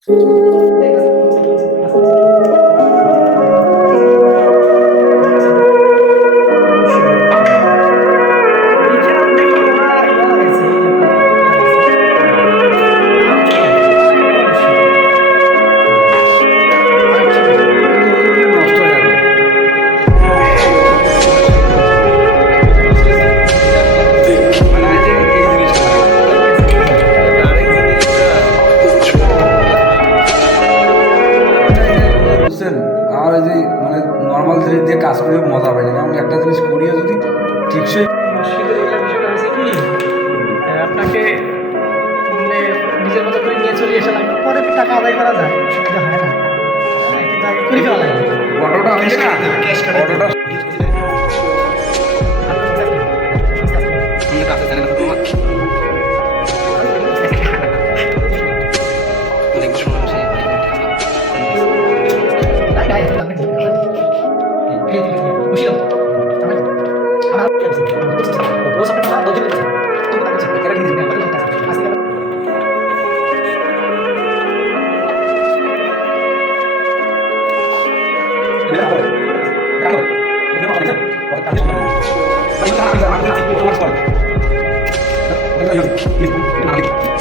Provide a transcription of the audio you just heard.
আর ওই যে মানে নর্মাল জিনিস দিয়ে কাজ করে মজা পাই না, কারণ একটা জিনিস করিয়ে যদি ঠিকসই আপনাকে মানে নিজের মতো করে নিয়ে চলে এসে লাগবে, পরে টাকা আদায় করা যায়, অসুবিধা হয় না। কিন্তু আগে করে ফেলা লাগবে। অটোটা আমি না অটোটা Gracias.